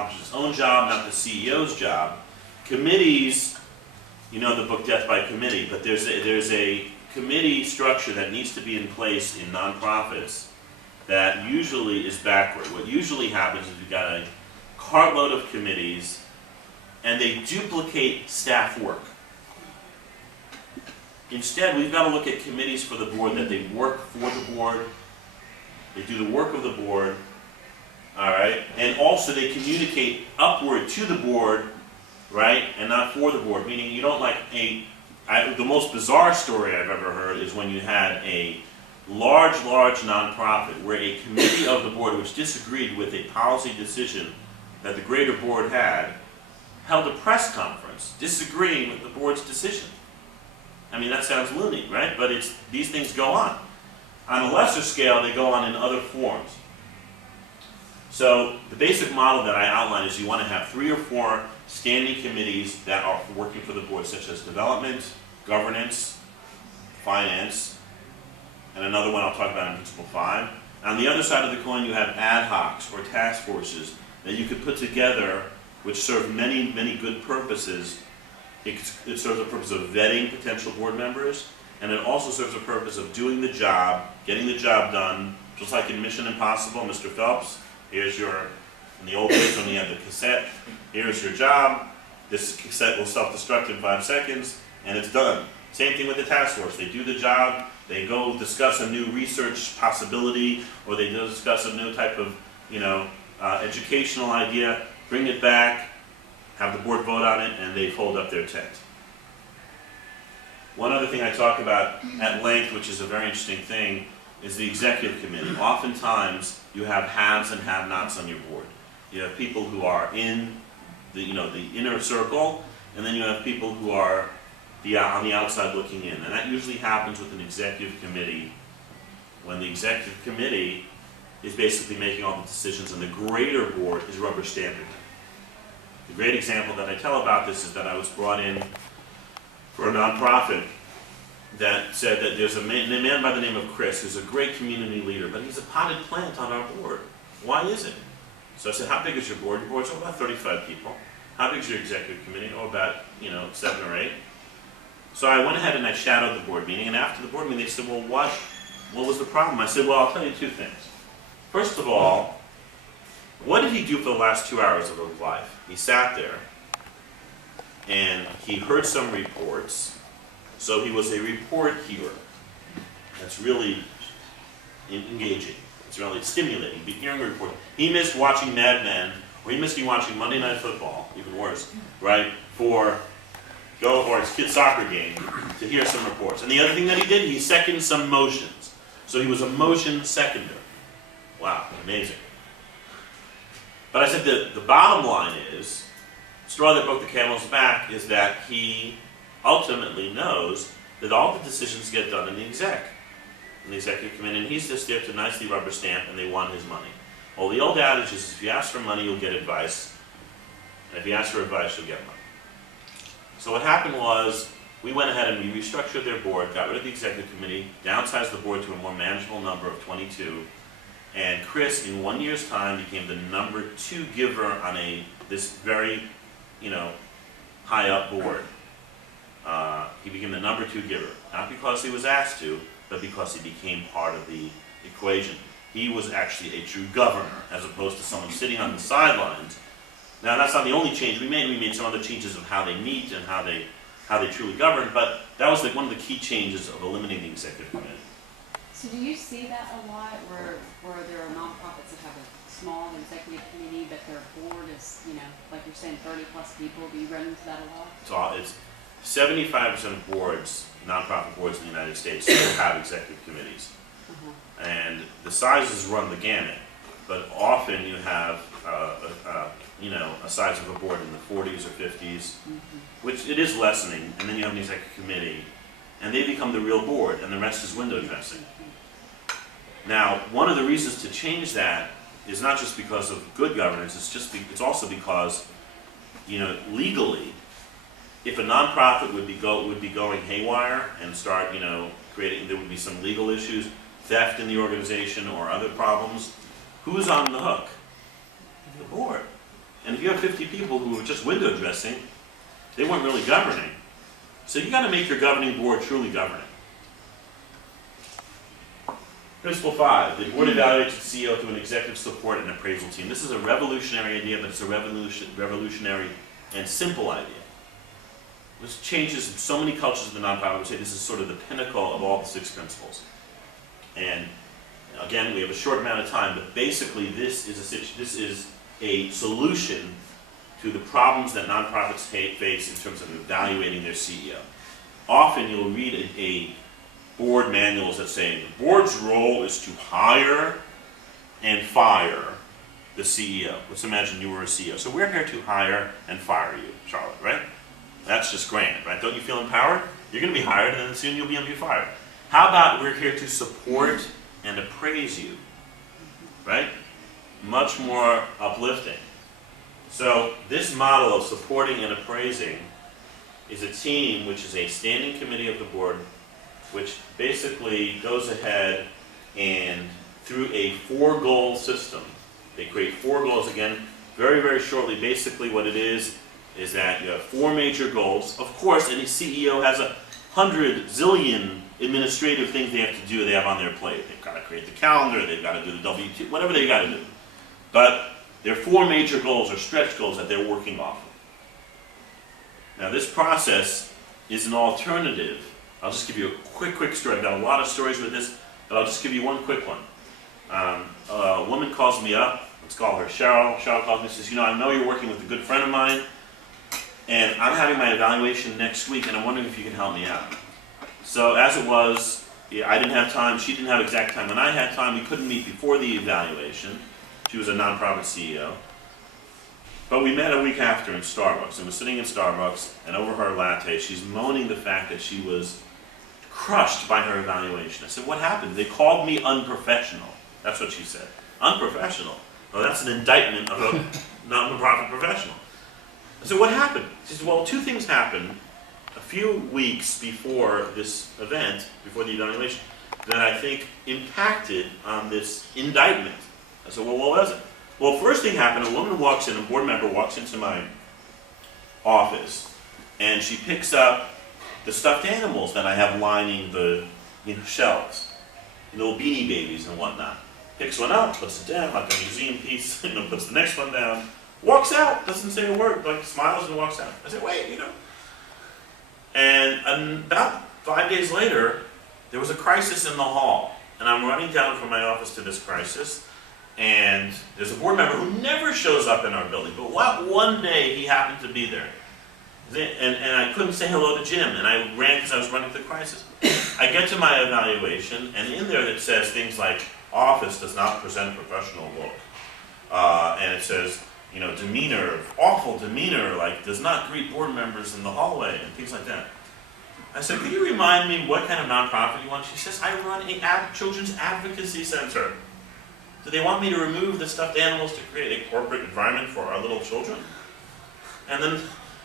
accomplish its own job, not the CEO's job. Committees, you know the book Death by Committee, but there's a committee structure that needs to be in place in nonprofits that usually is backward. What usually happens is you've got a cartload of committees and they duplicate staff work. Instead, we've got to look at committees for the board that they work for the board, they do the work of the board, all right, and also they communicate upward to the board, right, and not for the board, meaning you don't like the most bizarre story I've ever heard is when you had a large nonprofit where a committee of the board which disagreed with a policy decision that the greater board had held a press conference disagreeing with the board's decision. I mean, that sounds loony, right? But these things go on. On a lesser scale, they go on in other forms. So the basic model that I outline is you want to have 3 or 4 standing committees that are working for the board, such as development, governance, finance, and another one I'll talk about in Principle 5. On the other side of the coin, you have ad hocs or task forces that you could put together which serve many, many good purposes. It serves the purpose of vetting potential board members, and it also serves the purpose of doing the job, getting the job done, just like in Mission Impossible, Mr. Phelps, here's your, in the old days when you had the cassette, here's your job, this cassette will self-destruct in 5 seconds, and it's done. Same thing with the task force. They do the job, they go discuss a new research possibility, or they discuss a new type of, educational idea, bring it back, have the board vote on it, and they fold up their tent. One other thing I talk about at length, which is a very interesting thing, is the executive committee. Oftentimes, you have haves and have-nots on your board. You have people who are in the inner circle, and then you have people who are on the outside looking in. And that usually happens with an executive committee when the executive committee is basically making all the decisions and the greater board is rubber stamping them. The great example that I tell about this is that I was brought in for a nonprofit that said that there's a man by the name of Chris who's a great community leader, but he's a potted plant on our board. Why is it? So I said, how big is your board? Your board's about 35 people. How big is your executive committee? Oh, about 7 or 8. So I went ahead and I shadowed the board meeting, and after the board meeting they said, well, what was the problem? I said, well, I'll tell you 2 things. First of all, what did he do for the last 2 hours of his life? He sat there and he heard some reports, so he was a report hearer. That's really engaging. It's really stimulating, hearing a report. He missed watching Mad Men, or he missed me watching Monday Night Football, even worse, right, or his kid's soccer game to hear some reports. And the other thing that he did, he seconded some motions. So he was a motion seconder. Wow, amazing. But I said the bottom line is, straw that broke the camel's back is that he ultimately knows that all the decisions get done in the executive committee, and he's just there to nicely rubber stamp, and they want his money. Well, the old adage is if you ask for money, you'll get advice, and if you ask for advice, you'll get money. So what happened was, we went ahead and we restructured their board, got rid of the executive committee, downsized the board to a more manageable number of 22, and Chris, in 1 year's time, became the number 2 giver on this very, high up board. He became the number 2 giver, not because he was asked to, but because he became part of the equation. He was actually a true governor, as opposed to someone sitting on the sidelines. Now, that's not the only change we made. We made some other changes of how they meet and how they truly govern, but that was one of the key changes of eliminating the executive committee. So do you see that a lot, where there are nonprofits that have a small executive committee, but their board is, like you're saying, 30 plus people? Do you run into that a lot? It's 75% of boards, nonprofit boards in the United States, have executive committees. And the sizes run the gamut, but often you have a size of a board in the 40s or 50s, which it is lessening, and then you have an executive committee, and they become the real board, and the rest is window dressing. Now, one of the reasons to change that is not just because of good governance, it's also because, legally, if a nonprofit would be going haywire and start, creating, there would be some legal issues, theft in the organization or other problems, who's on the hook? The board. And if you have 50 people who are just window dressing, they weren't really governing. So you got to make your governing board truly governing. Principle 5, the board evaluates the CEO through an executive support and appraisal team. This is a revolutionary idea, but it's a revolutionary and simple idea. This changes so many cultures of the nonprofit. I would say this is sort of the pinnacle of all the 6 principles. And again, we have a short amount of time, but basically this is a solution to the problems that nonprofits face in terms of evaluating their CEO. Often you'll read a board manuals that say the board's role is to hire and fire the CEO. Let's imagine you were a CEO. So we're here to hire and fire you, Charlotte, right? That's just grand, right? Don't you feel empowered? You're going to be hired, and then soon you'll be fired. How about we're here to support and appraise you, right? Much more uplifting. So this model of supporting and appraising is a team which is a standing committee of the board, which basically goes ahead and through a 4-goal system, they create 4 goals again, very, very shortly. Basically what it is that you have 4 major goals. Of course, any CEO has 100 zillion administrative things they have to do, they have on their plate. They've got to create the calendar, they've got to do the W2, whatever they got to do. But there are 4 major goals or stretch goals that they're working off of. Now this process is an alternative. I'll just give you a quick story. I've got a lot of stories with this, but I'll just give you one quick one. A woman calls me up, let's call her Cheryl. Cheryl calls me and says, I know you're working with a good friend of mine, and I'm having my evaluation next week, and I'm wondering if you can help me out. So as it was, I didn't have time, she didn't have exact time. When I had time, we couldn't meet before the evaluation. She was a nonprofit CEO. But we met a week after in Starbucks, and we're sitting in Starbucks, and over her latte, she's moaning the fact that she was crushed by her evaluation. I said, what happened? They called me unprofessional. That's what she said. Unprofessional? Well, that's an indictment of a nonprofit professional. I said, what happened? She said, well, 2 things happened a few weeks before this event, before the evaluation, that I think impacted on this indictment. I said, well, what was it? Well, first thing happened, a woman walks in, a board member walks into my office, and she picks up the stuffed animals that I have lining the shelves, little Beanie Babies and whatnot. Picks one up, puts it down like a museum piece, puts the next one down, walks out, doesn't say a word, like smiles and walks out. I said, wait, And about 5 days later, there was a crisis in the hall, and I'm running down from my office to this crisis, and there's a board member who never shows up in our building, but one day he happened to be there. And I couldn't say hello to Jim, and I ran because I was running the crisis. I get to my evaluation, and in there it says things like, office does not present professional look. And it says, demeanor, awful demeanor, like does not greet board members in the hallway, and things like that. I said, could you remind me what kind of nonprofit you want? She says, I run a children's advocacy center. Do they want me to remove the stuffed animals to create a corporate environment for our little children? And then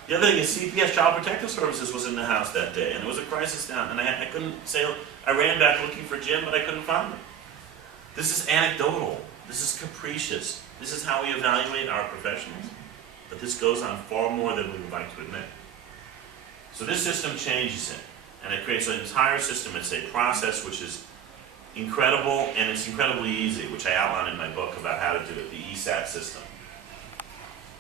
the other thing is CPS, Child Protective Services, was in the house that day, and there was a crisis down, and I couldn't say, I ran back looking for Jim, but I couldn't find him. This is anecdotal. This is capricious. This is how we evaluate our professionals. But this goes on far more than we would like to admit. So this system changes it, and it creates an entire system. It's a process which is incredible, and it's incredibly easy, which I outline in my book about how to do it, the ESAT system.